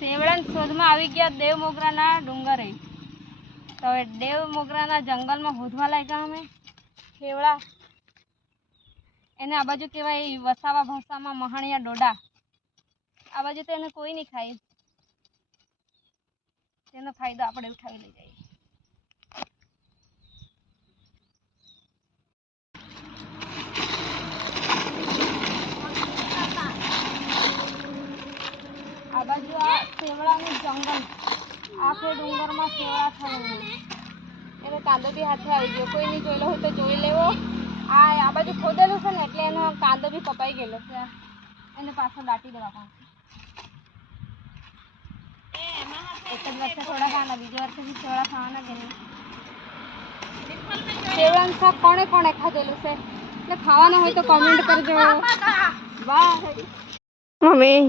સેવળાની શોધમાં આવી ગયા દેવ મોગરાના ડુંગરે. તો હવે દેવ મોગરાના જંગલમાં શોધવા લાગ્યા અમે સેવળા. એને આ બાજુ કહેવાય વસાવા ભાષામાં મહાણિયા ડોડા. આ બાજુ તો એને કોઈ નહીં ખાય. તેનો ફાયદો આપણે ઉઠાવી લઈ જઈએ. આ બાજુ આ સેવળાનું જંગલ. આખે ડુંગરમાં સેવળા થયેલું. એનો કાંદો બી હાથે આવી ગયો. કોઈ નહીં જોયેલો હોય તો જોઈ લેવો. આ બાજુ ખોદેલું છે ને એટલે એનો કાંદો બી કપાઈ ગયેલો છે. એને પાછળ દાટી દેવા પણ એક જ વર્ષે થોડા ખાવાના, બીજા વર્ષે બી થોડા ખાવાના કે નહીં. સેવળાનું શાક કોણે કોણે ખાધેલું છે એટલે ખાવાના હોય તો કોમેન્ટ કરજો. Bye mummy.